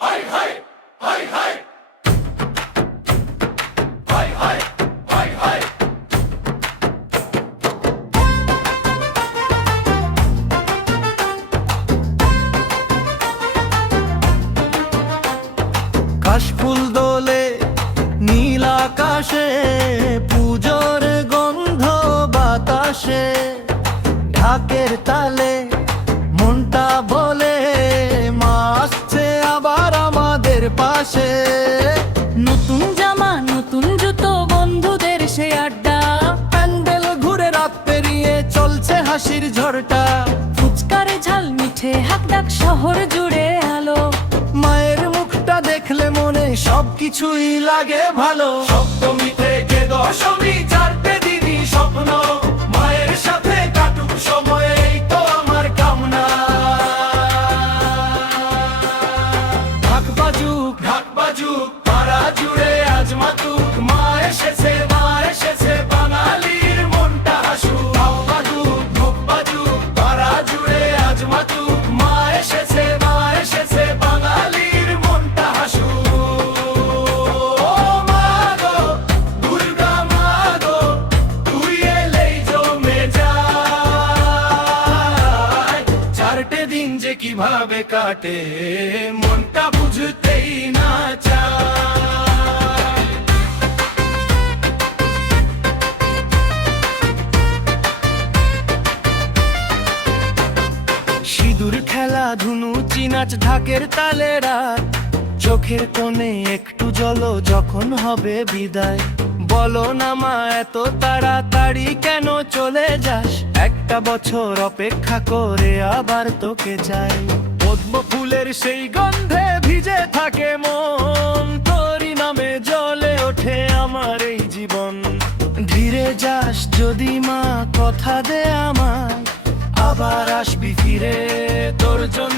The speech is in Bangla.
High high high high high high high high কাশফুল দোলে নীল আকাশে, পুজোর গন্ধ বাতাসে, ঢাকের তালে মনটা বলে মা আসছে আবার আমাদের পাশে। নতুন জামা নতুন জুতো, বন্ধুদের সে আড্ডা, প্যান্ডেল ঘুরে রাত পেরিয়ে চলছে হাসির ঝড়টা। ফুচকার ঝাল মিঠে হাক ডাক, শহর জুড়ে আলো। মায়ের মুখটা দেখলে মনে সবকিছুই লাগে ভালো। সপ্তমী থেকে দশমী চারটে দিনই স্বপ্ন, মায়ের সাথে কাটুক সময় এই তো আমার কামনা। ঢাক বাজুক ঢাক বাজুক পাড়া জুড়ে আজ মাতুক, মা এসেছে বাঙালির মনটা হাসুক। ঢাক বাজুক ঢোক বাজুক পাড়া জুড়ে আজ মাতুক, মা এসেছে বাঙালির মনটা হাসুক। ও মা গো দুর্গা মা গো, তুই এলেই জমে যায়। চারটে দিন যে কিভাবে কাটে মনটা বুঝতেই না চায়। সিঁদুর খেলা ধুনুচি নাচ ঢাকের তালে রাত, চোখের কোণে একটু জলো যখন হবে বিদায়। বলো না মা এত তাড়াতাড়ি কেন চলে যাস, একটা বছর অপেক্ষা করে আবার তোকে চাই। পদ্ম ফুলের সেই গন্ধে ভিজে থাকে মন, তোরই নামে জ্বলে ওঠে আমার এই জীবন। ধীরে যাস যদি মা, কথা দে আমায়, আবার আসবি ফিরে তোর জন্য